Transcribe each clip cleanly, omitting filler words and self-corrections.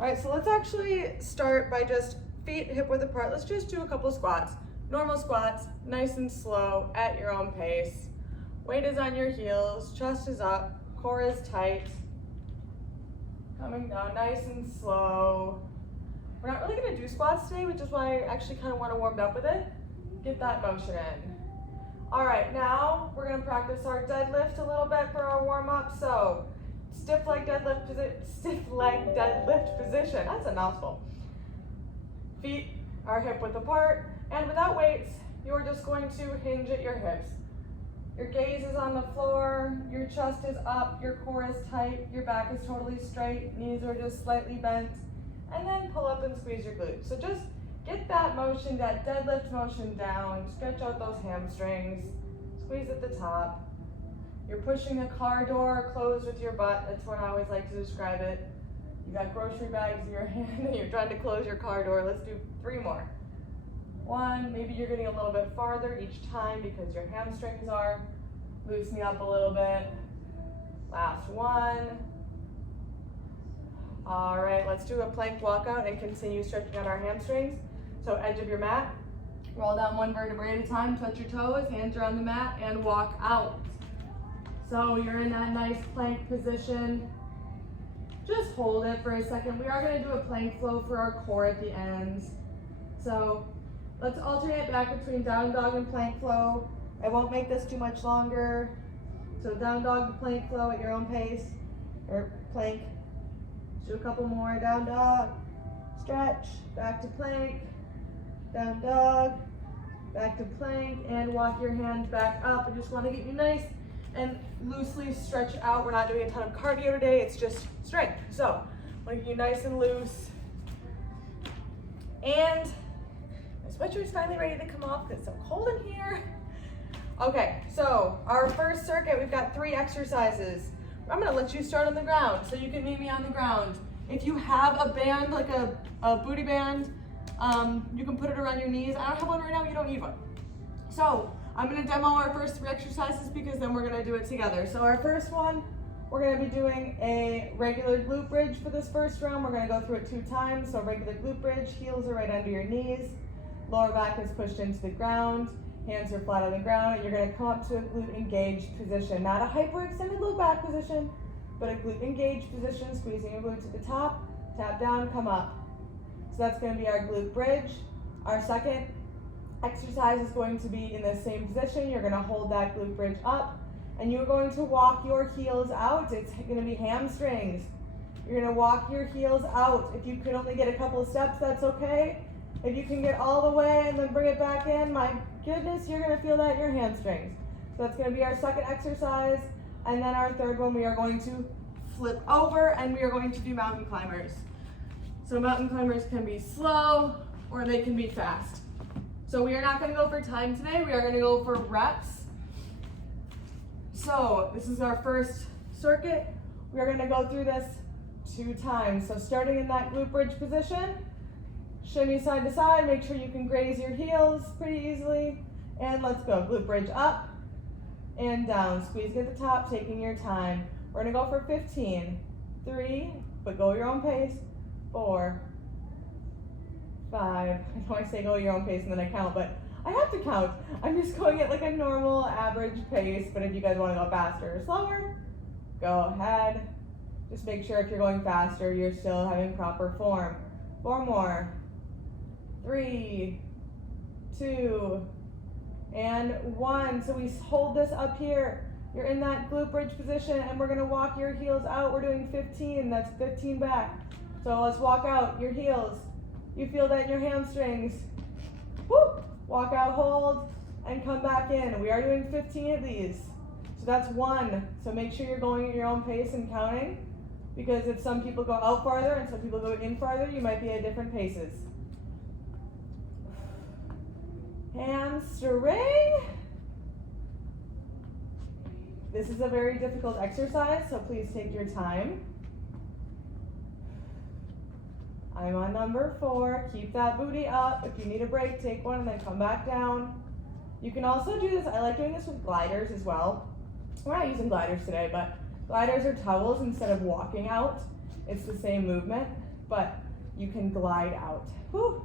All right, so let's actually start by just feet hip width apart. Let's just do a couple squats. Normal squats, nice and slow at your own pace. Weight is on your heels, chest is up, core is tight. Coming down nice and slow. We're not really gonna do squats today, which is why I actually kind of want to warm up with it. Get that motion in. All right, now we're gonna practice our deadlift a little bit for our warm up. So stiff leg deadlift position. That's a mouthful. Feet are hip width apart, and without weights, you're just going to hinge at your hips. Your gaze is on the floor, your chest is up, your core is tight, your back is totally straight, knees are just slightly bent, and then pull up and squeeze your glutes. So just get that motion, that deadlift motion down, stretch out those hamstrings, squeeze at the top. You're pushing a car door closed with your butt. That's what I always like to describe it. You got grocery bags in your hand and you're trying to close your car door. Let's do 3 more. 1, maybe you're getting a little bit farther each time because your hamstrings are loosening up a little bit. Last 1. All right, let's do a plank walkout and continue stretching out our hamstrings. So edge of your mat, roll down 1 vertebrae at a time, touch your toes, hands are on the mat, and walk out. So you're in that nice plank position. Just hold it for a second. We are going to do a plank flow for our core at the ends. So let's alternate back between down dog and plank flow. I won't make this too much longer. So down dog to plank flow at your own pace, or plank. Do a couple more. Down dog, stretch, back to plank, down dog, back to plank, and walk your hands back up. I just want to get you nice and loosely stretch out. We're not doing a ton of cardio today, it's just strength. So I want to get you nice and loose. And my sweatshirt's finally ready to come off because it's so cold in here. Okay, so our first circuit, we've got 3 exercises. I'm gonna let you start on the ground, so you can meet me on the ground. If you have a band, like a booty band, you can put it around your knees. I don't have one right now, you don't need one. So I'm gonna demo our first 3 exercises because then we're gonna do it together. So our first one, we're gonna be doing a regular glute bridge for this first round. We're gonna go through it 2 times. So regular glute bridge, heels are right under your knees, lower back is pushed into the ground, hands are flat on the ground, and you're gonna come up to a glute engaged position. Not a hyperextended low back position, but a glute engaged position, squeezing your glutes at the top, tap down, come up. So that's gonna be our glute bridge. Our second exercise is going to be in the same position. You're gonna hold that glute bridge up, and you're going to walk your heels out. It's gonna be hamstrings. You're gonna walk your heels out. If you could only get a couple of steps, that's okay. If you can get all the way and then bring it back in, my goodness, you're gonna feel that in your hamstrings. So that's gonna be our second exercise. And then our third one, we are going to flip over and we are going to do mountain climbers. So mountain climbers can be slow or they can be fast. So we are not gonna go for time today, we are gonna go for reps. So this is our first circuit. We are gonna go through this 2 times. So starting in that glute bridge position, shimmy side to side, make sure you can graze your heels pretty easily. And let's go, glute bridge up and down. Squeeze at the top, taking your time. We're gonna go for 15. 3, but go your own pace. 4, 5. I know I say go your own pace and then I count, but I have to count. I'm just going at like a normal average pace, but if you guys wanna go faster or slower, go ahead. Just make sure if you're going faster, you're still having proper form. 4 more. 3, 2, and 1. So we hold this up here. You're in that glute bridge position and we're gonna walk your heels out. We're doing 15, that's 15 back. So let's walk out your heels. You feel that in your hamstrings. Woo! Walk out, hold, and come back in. We are doing 15 of these. So that's 1. So make sure you're going at your own pace and counting, because if some people go out farther and some people go in farther, you might be at different paces. Hamstring. This is a very difficult exercise, so please take your time. I'm on number 4. Keep that booty up. If you need a break, take one and then come back down. You can also do this, I like doing this with gliders as well. We're not using gliders today, but gliders are towels instead of walking out. It's the same movement. but you can glide out. Whew.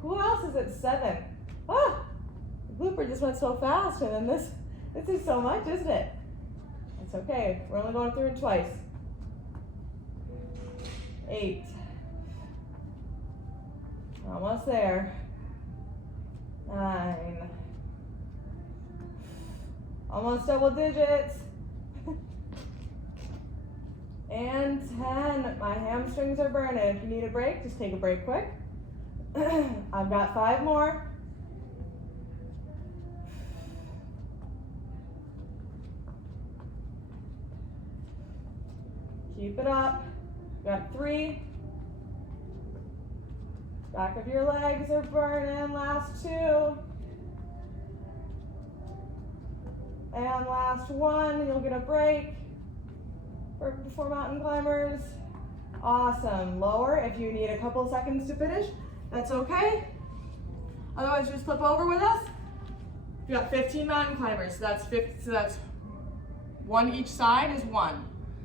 Who else is at 7? Ah, the glute just went so fast, and then this is so much, isn't it? It's okay, we're only going through it twice. 8. Almost there. 9. Almost double digits. And 10. My hamstrings are burning. If you need a break, just take a break quick. I've got 5 more. Keep it up. Got 3. Back of your legs are burning. Last 2. And last 1. You'll get a break before mountain climbers. Awesome. Lower if you need a couple seconds to finish. That's okay. Otherwise, just flip over with us. You got 15 mountain climbers. So that's 1 each side is 1.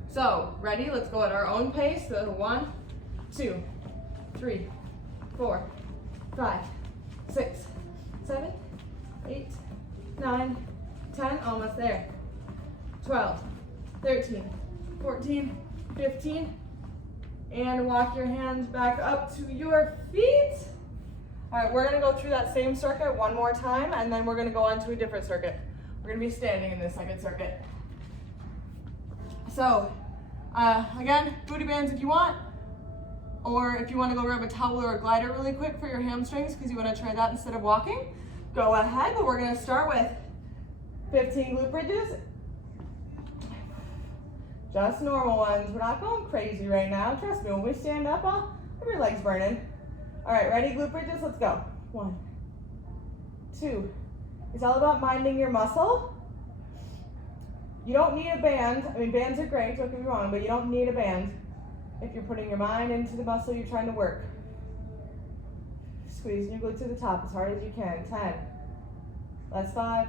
So, ready? Let's go at our own pace. So 1, 2, 3, 4, 5, 6, 7, 8, 9, 10, almost there. 12, 13, 14, 15, and walk your hands back up to your feet. All right, we're gonna go through that same circuit one more time, and then we're gonna go on to a different circuit. We're gonna be standing in this second circuit. So, again, booty bands if you want, or if you want to go grab a towel or a glider really quick for your hamstrings because you want to try that instead of walking, go ahead, but we're going to start with 15 glute bridges. Just normal ones. We're not going crazy right now. Trust me, when we stand up, I'll have your legs burning. All right, ready, glute bridges? Let's go. 1, 2. It's all about minding your muscle. You don't need a band. I mean, bands are great, don't get me wrong, but you don't need a band if you're putting your mind into the muscle you're trying to work. Squeeze your glute to the top as hard as you can. 10. That's 5.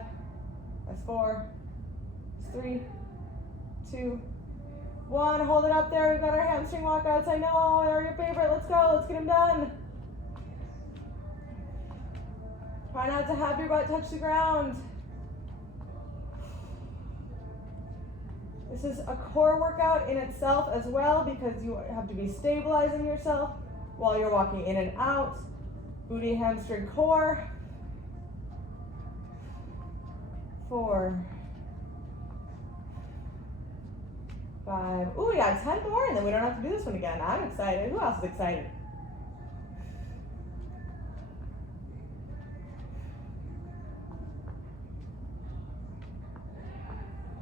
That's 4. That's 3, 2, 1. Hold it up there. We've got our hamstring walkouts. I know, they're your favorite. Let's go. Let's get them done. Try not to have your butt touch the ground. This is a core workout in itself as well because you have to be stabilizing yourself while you're walking in and out. Booty, hamstring, core. 4, 5. Ooh, we got 10 more and then we don't have to do this one again. I'm excited. Who else is excited?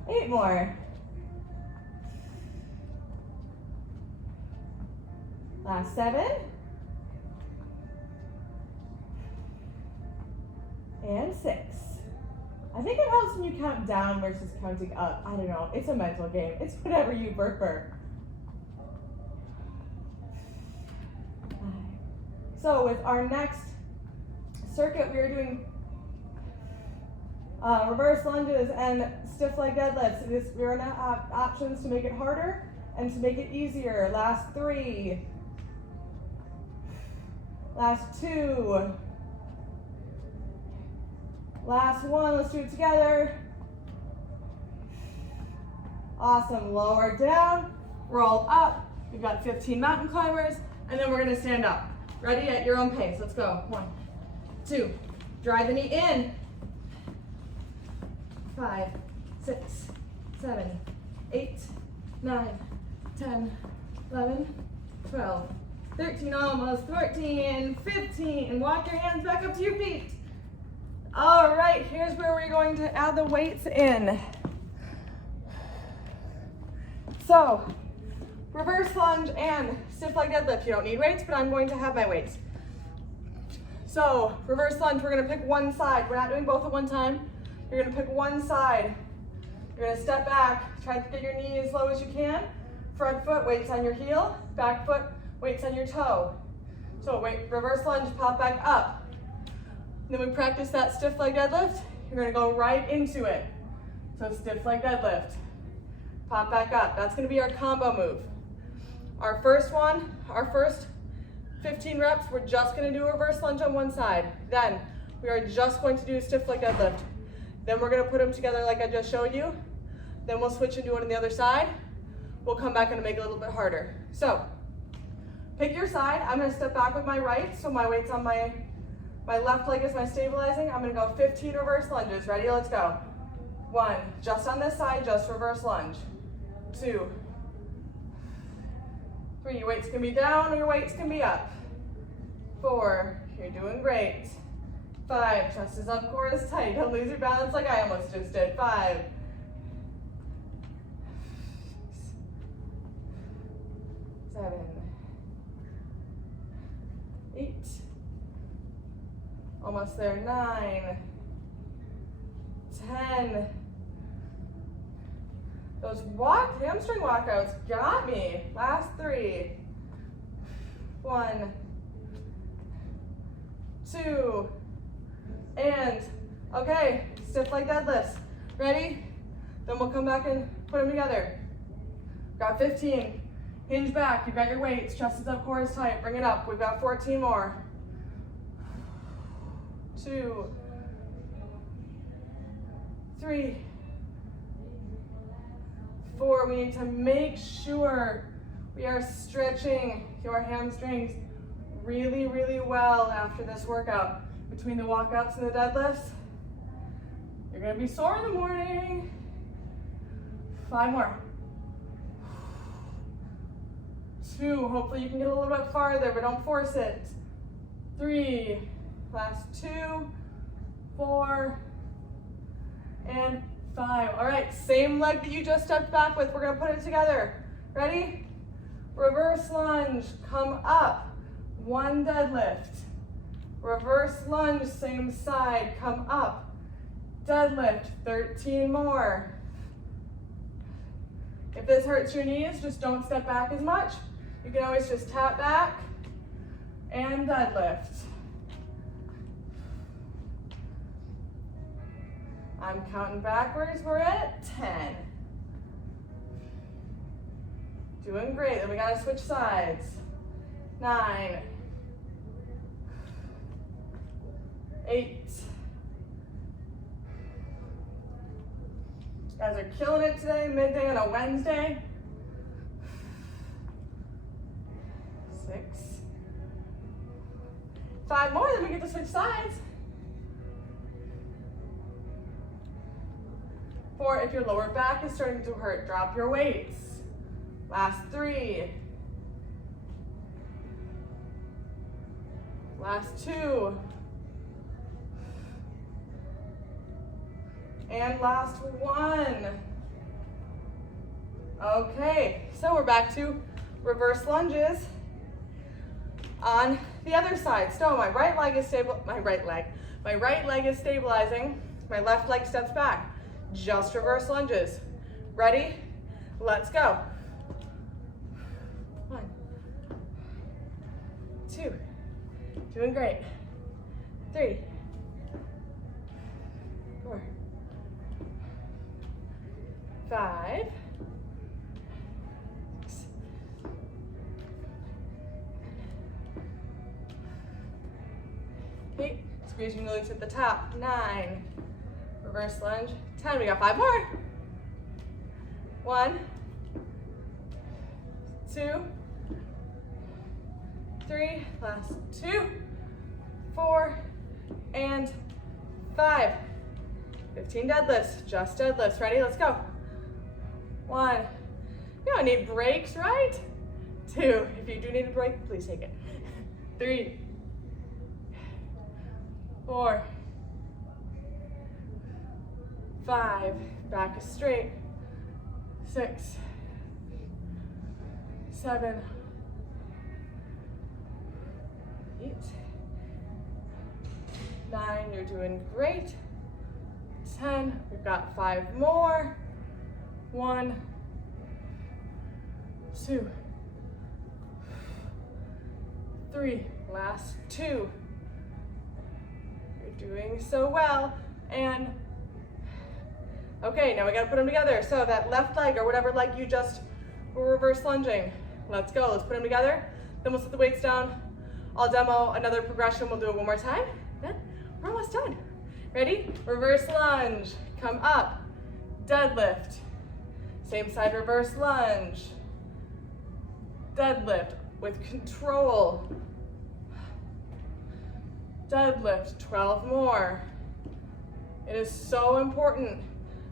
8 more. Last 7. And 6. I think it helps when you count down versus counting up. I don't know. It's a mental game. It's whatever you prefer. So with our next circuit, we are doing reverse lunges and stiff leg deadlifts. We're going to have options to make it harder and to make it easier. Last 3. Last 2. Last 1. Let's do it together. Awesome. Lower down, roll up. We've got 15 mountain climbers, and then we're going to stand up. Ready? At your own pace. Let's go. 1, 2. Drive the knee in. 5, 6, 7, 8, 9, 10, 11, 12, 13, almost 14, 15. Walk your hands back up to your feet. All right, here's where we're going to add the weights in. So, reverse lunge and stiff leg deadlift. You don't need weights, but I'm going to have my weights. So, reverse lunge, we're going to pick one side. We're not doing both at one time. You're going to pick one side. You're going to step back. Try to get your knee as low as you can. Front foot, weights on your heel. Back foot, weights on your toe. So reverse lunge, pop back up. Then we practice that stiff leg deadlift. You're going to go right into it. So stiff leg deadlift. pop back up. That's gonna be our combo move. Our first 15 reps, we're just gonna do a reverse lunge on one side. Then we are just going to do a stiff leg deadlift. Then we're gonna put them together like I just showed you. Then we'll switch and do it on the other side. We'll come back and make it a little bit harder. So, pick your side. I'm gonna step back with my right, so my weight's on my left leg is my stabilizing. I'm gonna go 15 reverse lunges. Ready, let's go. 1, just on this side, just reverse lunge. 2, 3, your weights can be down or your weights can be up. 4, you're doing great. 5, chest is up, core is tight. Don't lose your balance like I almost just did. 5, 7, 8, almost there, 9, 10. Those hamstring walkouts got me. Last 3, 1, 2, and okay, stiff leg deadlifts. Ready? Then we'll come back and put them together. Got 15. Hinge back, you've got your weights, chest is up, core is tight, bring it up. We've got 14 more. 2, 3, 4, we need to make sure we are stretching your hamstrings really, really well after this workout. Between the walkouts and the deadlifts, you're gonna be sore in the morning. 5 more. 2, hopefully you can get a little bit farther, but don't force it. 3, last 2, 4, and 5. All right, same leg that you just stepped back with, we're gonna put it together. Ready? Reverse lunge, come up, 1 deadlift. Reverse lunge, same side, come up. Deadlift, 13 more. If this hurts your knees, just don't step back as much. You can always just tap back and deadlift. I'm counting backwards, we're at 10. Doing great, then we gotta switch sides. 9, 8. You guys are killing it today, midday on a Wednesday. 6. 5 more, then we get to switch sides. 4, if your lower back is starting to hurt, drop your weights. Last 3. Last 2. And last 1. Okay, so we're back to reverse lunges on the other side. So my right leg is my right leg is stabilizing, my left leg steps back. Just reverse lunges. Ready? Let's go. 1, 2, doing great. 3, 4, 5, 6, 8, squeezing the glutes at the top. 9, reverse lunge. 10, we got 5 more. 1, 2, 3, last 2, 4, and 5. 15 deadlifts, just deadlifts. Ready? Let's go. 1, you don't need breaks, right? 2, if you do need a break, please take it. 3, 4, 5, back is straight. 6, 7, 8, 9, you're doing great. 10, we've got 5 more. 1, 2, 3, last 2. You're doing so well. And Okay, now we gotta put them together. So that left leg or whatever leg you just were reverse lunging. Let's go, let's put them together. Then we'll set the weights down. I'll demo another progression. We'll do it one more time. Then we're almost done. Ready? Reverse lunge, come up, deadlift. Same side, reverse lunge. Deadlift with control. Deadlift, 12 more. It is so important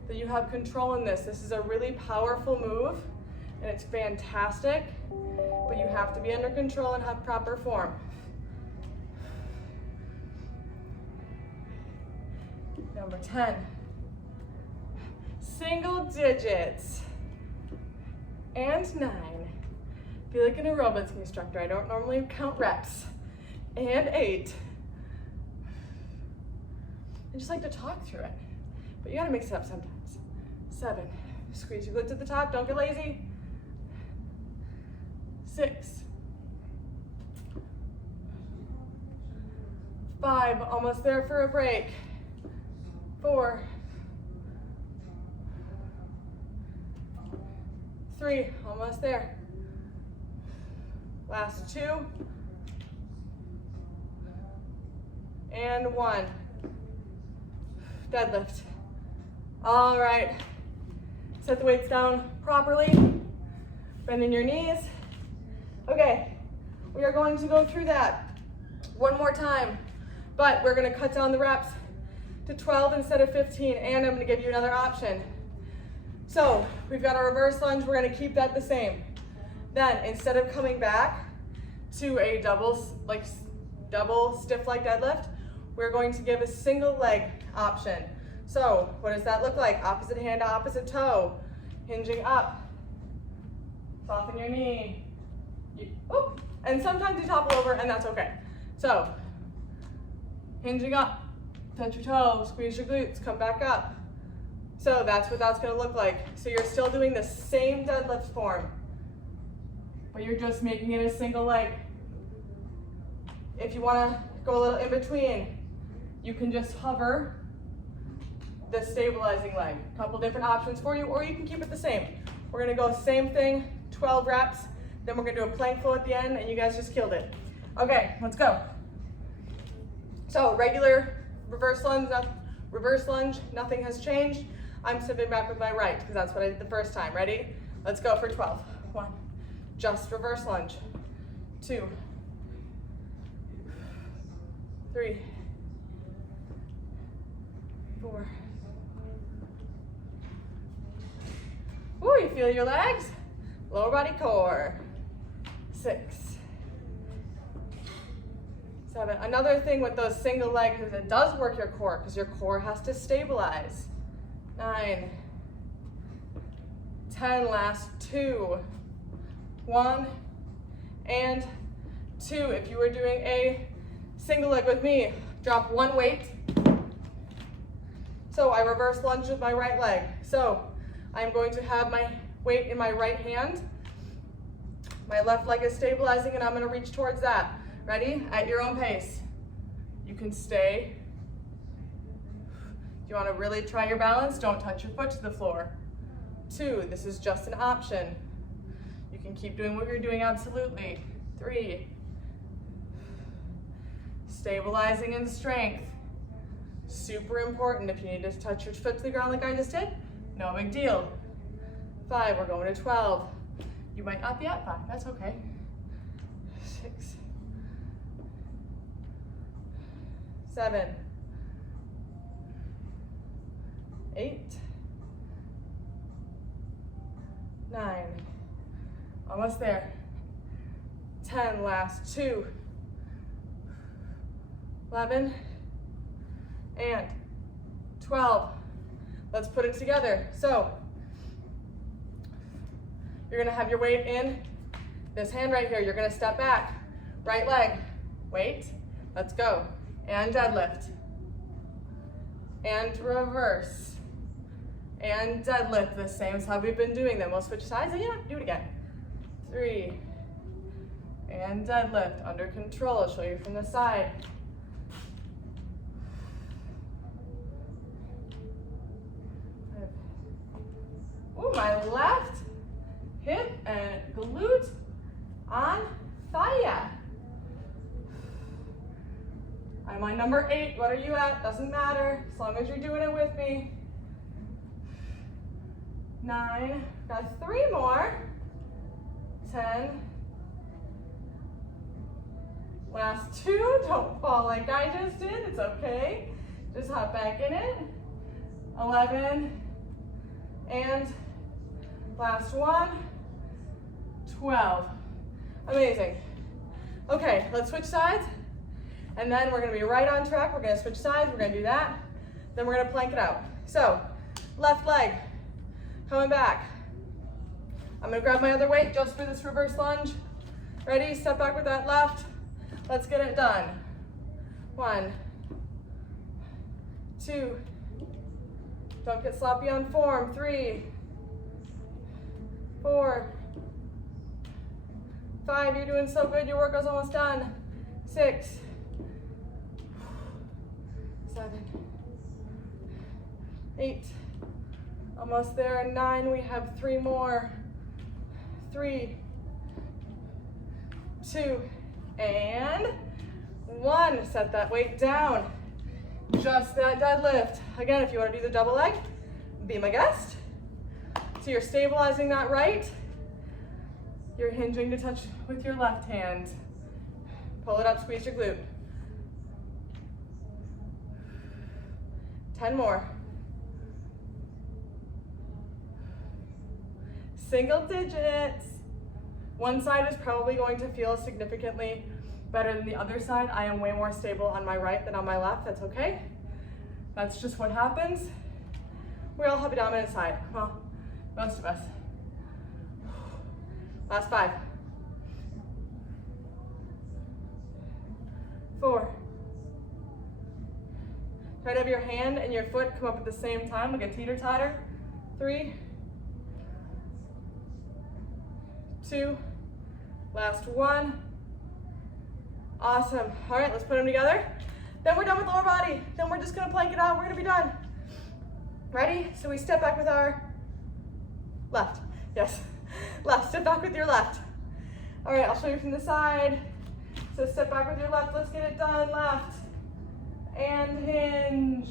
that you have control in this. This is a really powerful move and it's fantastic, but you have to be under control and have proper form. Number 10. Single digits. And 9. Feel like an aerobics instructor. I don't normally count reps. And 8. I just like to talk through it, but you gotta mix it up sometimes. 7. Squeeze your glutes at the top, don't get lazy. 6. 5, almost there for a break. 4. 3, almost there. Last 2. And 1. Deadlift. All right. Set the weights down properly. Bending your knees. Okay, we are going to go through that one more time, but we're gonna cut down the reps to 12 instead of 15, and I'm gonna give you another option. So we've got our reverse lunge, we're gonna keep that the same. Then instead of coming back to a double stiff leg deadlift, we're going to give a single leg option. So what does that look like? Opposite hand to opposite toe, hinging up, soften your knee. And sometimes you topple over and that's okay. So, hinging up, touch your toe, squeeze your glutes, come back up. So that's what that's gonna look like. So you're still doing the same deadlift form, but you're just making it a single leg. If you wanna go a little in between, you can just hover the stabilizing leg. A couple different options for you, or you can keep it the same. We're gonna go same thing, 12 reps. Then we're gonna do a plank flow at the end, and you guys just killed it. Okay, let's go. So regular reverse lunge, nothing has changed. I'm stepping back with my right, because that's what I did the first time. Ready? Let's go for 12. 1, just reverse lunge. 2, 3, 4. Ooh, you feel your legs? Lower body core. 6, 7. Another thing with those single legs is it does work your core because your core has to stabilize. 9, 10, last 2, 1, and 2. If you were doing a single leg with me, drop one weight. So I reverse lunge with my right leg. So I'm going to have my weight in my right hand. My left leg is stabilizing and I'm gonna reach towards that. Ready? At your own pace. You can stay. If you wanna really try your balance, don't touch your foot to the floor. 2, this is just an option. You can keep doing what you're doing, absolutely. 3, stabilizing in strength. Super important. If you need to touch your foot to the ground like I just did, no big deal. 5, we're going to 12. You might not be at 5, that's okay. 6, 7, 8, 9, almost there. 10, last 2, 11, and 12. Let's put it together. So, you're gonna have your weight in this hand right here. You're gonna step back, right leg, weight, let's go. And deadlift, and reverse, and deadlift, the same as how we've been doing them. We'll switch sides and you don't have to do it again. 3, and deadlift, under control. I'll show you from the side. 5, Ooh, my left hip and glute on fire. I'm on number 8. What are you at? Doesn't matter, as long as you're doing it with me. 9, got 3 more. 10. Last 2, don't fall like I just did, it's okay. Just hop back in it. 11, and last 1, 12. Amazing. Okay, let's switch sides, and then we're gonna be right on track. We're gonna switch sides, we're gonna do that, then we're gonna plank it out. So, left leg, coming back. I'm gonna grab my other weight just for this reverse lunge. Ready, step back with that left. Let's get it done. 1, 2, don't get sloppy on form. 3, 4, 5, you're doing so good, your workout's almost done. 6, 7, 8, almost there. 9, we have 3 more. 3, 2, and 1. Set that weight down. Just that deadlift. Again, if you want to do the double leg, be my guest. So you're stabilizing that right. You're hinging to touch with your left hand. Pull it up, squeeze your glute. 10 more. Single digits. One side is probably going to feel significantly better than the other side. I am way more stable on my right than on my left. That's okay. That's just what happens. We all have a dominant side. Well, most of us. Last 5. 4. Try to have your hand and your foot come up at the same time, like a teeter-totter. 3, 2, last 1. Awesome. All right, let's put them together. Then we're done with lower body. Then we're just gonna plank it out. We're gonna be done. Ready? So we step back with our left. Yes, left. Step back with your left. All right, I'll show you from the side. So step back with your left. Let's get it done. Left. And hinge.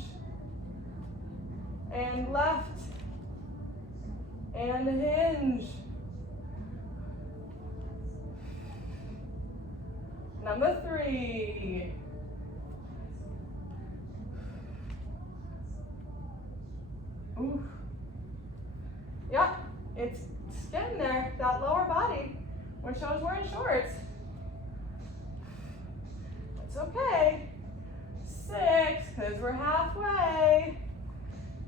And left. And hinge. Number 3. Ooh. Yeah, it's getting there. That lower body, which I was wearing shorts. It's okay. 6, because we're halfway.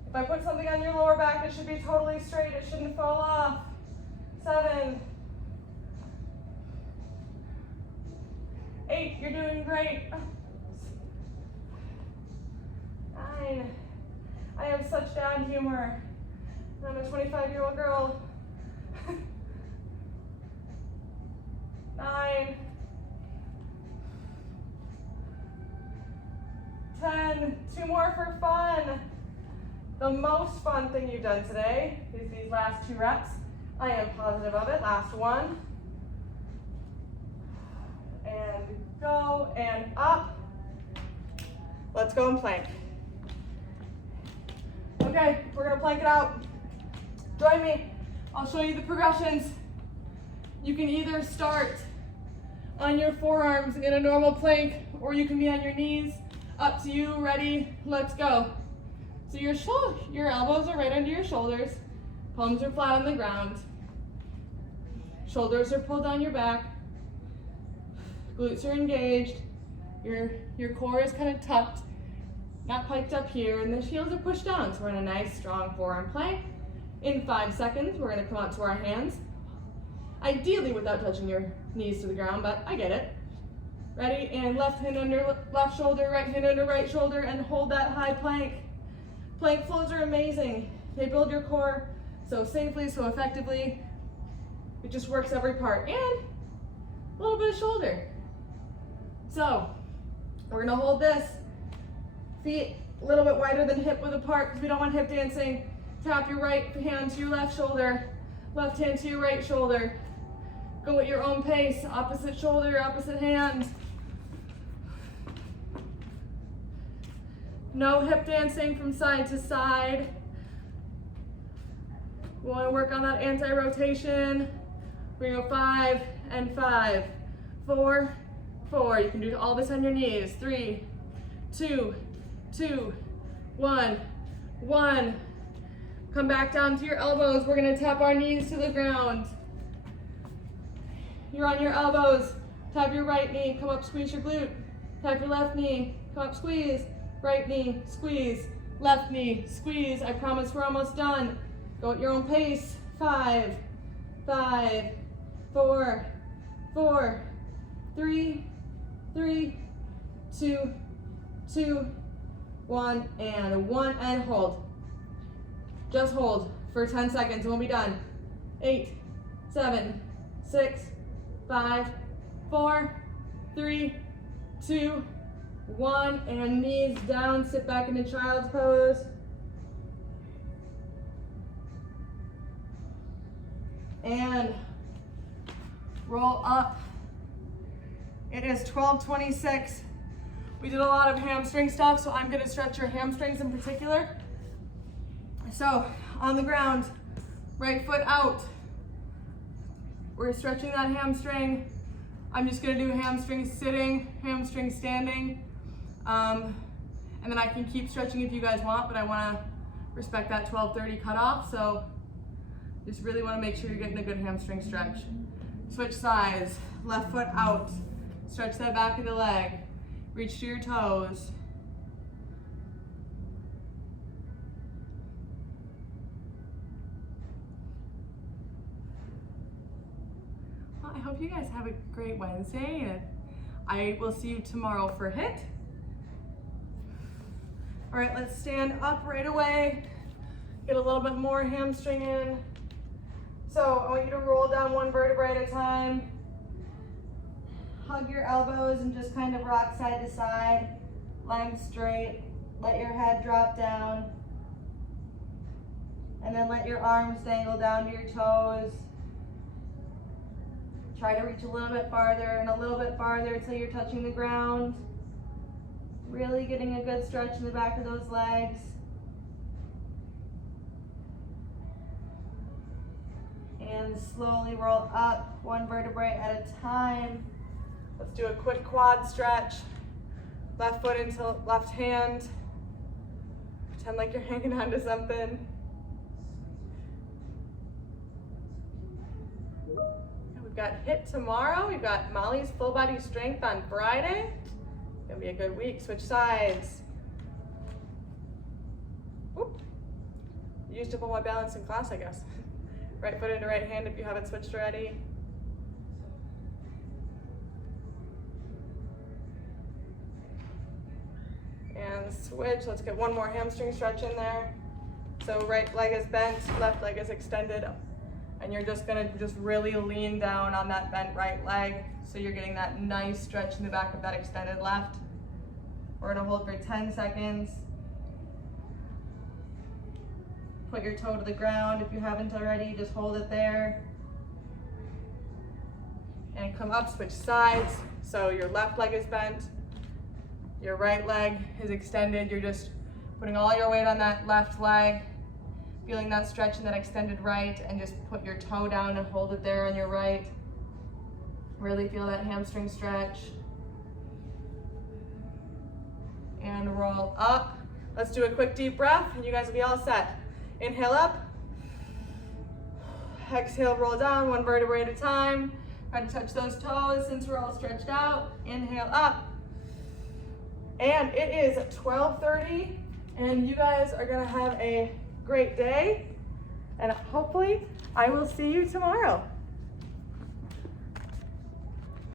If I put something on your lower back, it should be totally straight. It shouldn't fall off. 7. 8, you're doing great. 9, I have such bad humor. I'm a 25-year-old girl. 9, 10, 2 more for fun. The most fun thing you've done today is these last 2 reps. I am positive of it. Last 1. And go, and up. Let's go and plank. Okay, we're gonna plank it out. Join me. I'll show you the progressions. You can either start on your forearms in a normal plank, or you can be on your knees. Up to you. Ready? Let's go. So your elbows are right under your shoulders. Palms are flat on the ground. Shoulders are pulled down your back. Glutes are engaged. Your core is kind of tucked, not piked up here, and the heels are pushed down. So we're in a nice, strong forearm plank. In 5 seconds, we're gonna come out to our hands. Ideally without touching your knees to the ground, but I get it. Ready? And left hand under left shoulder, right hand under right shoulder, and hold that high plank. Plank flows are amazing. They build your core so safely, so effectively. It just works every part. And a little bit of shoulder. So, we're gonna hold this. Feet a little bit wider than hip width apart because we don't want hip dancing. Tap your right hand to your left shoulder, left hand to your right shoulder. Go at your own pace, opposite shoulder, opposite hand. No hip dancing from side to side. We want to work on that anti-rotation. We're going to go 5 and 5, 4, 4. You can do all this on your knees. 3, 2, 2, 1, 1. Come back down to your elbows. We're going to tap our knees to the ground. You're on your elbows. Tap your right knee. Come up, squeeze your glute. Tap your left knee. Come up, squeeze. Right knee, squeeze. Left knee, squeeze. I promise we're almost done. Go at your own pace. 5, 5, 4, 4, 3, 3, 2, 2, 1, and 1, and hold. Just hold for 10 seconds and we'll be done. 8, 7, 6, 5, 4, 3, 2, 1, and knees down, sit back into child's pose. And roll up. It is 12:26. We did a lot of hamstring stuff, so I'm gonna stretch your hamstrings in particular. So on the ground, right foot out. We're stretching that hamstring. I'm just gonna do hamstring sitting, hamstring standing. And then I can keep stretching if you guys want, but I wanna respect that 12:30 cutoff, so just really wanna make sure you're getting a good hamstring stretch. Switch sides, left foot out. Stretch that back of the leg. Reach to your toes. Well, I hope you guys have a great Wednesday, and I will see you tomorrow for HIIT. All right, let's stand up right away. Get a little bit more hamstring in. So I want you to roll down one vertebrae at a time. Hug your elbows and just kind of rock side to side. Legs straight. Let your head drop down. And then let your arms dangle down to your toes. Try to reach a little bit farther and a little bit farther until you're touching the ground. Really getting a good stretch in the back of those legs. And slowly roll up one vertebrae at a time. Let's do a quick quad stretch. Left foot into left hand. Pretend like you're hanging on to something. And we've got HIIT tomorrow. We've got Molly's full body strength on Friday. Gonna be a good week. Switch sides. Oop. Used up all my balance in class, I guess. Right foot into right hand if you haven't switched already. And switch. Let's get one more hamstring stretch in there. So right leg is bent, left leg is extended, and you're just gonna really lean down on that bent right leg so you're getting that nice stretch in the back of that extended left. We're gonna hold for 10 seconds. Put your toe to the ground if you haven't already, just hold it there. And come up, switch sides. So your left leg is bent, your right leg is extended. You're just putting all your weight on that left leg, feeling that stretch in that extended right, and just put your toe down and hold it there on your right. Really feel that hamstring stretch. And roll up. Let's do a quick deep breath and you guys will be all set. Inhale up. Exhale, roll down one vertebrae at a time. Try to touch those toes since we're all stretched out. Inhale up. And it is 12:30 and you guys are gonna have a great day. And hopefully I will see you tomorrow.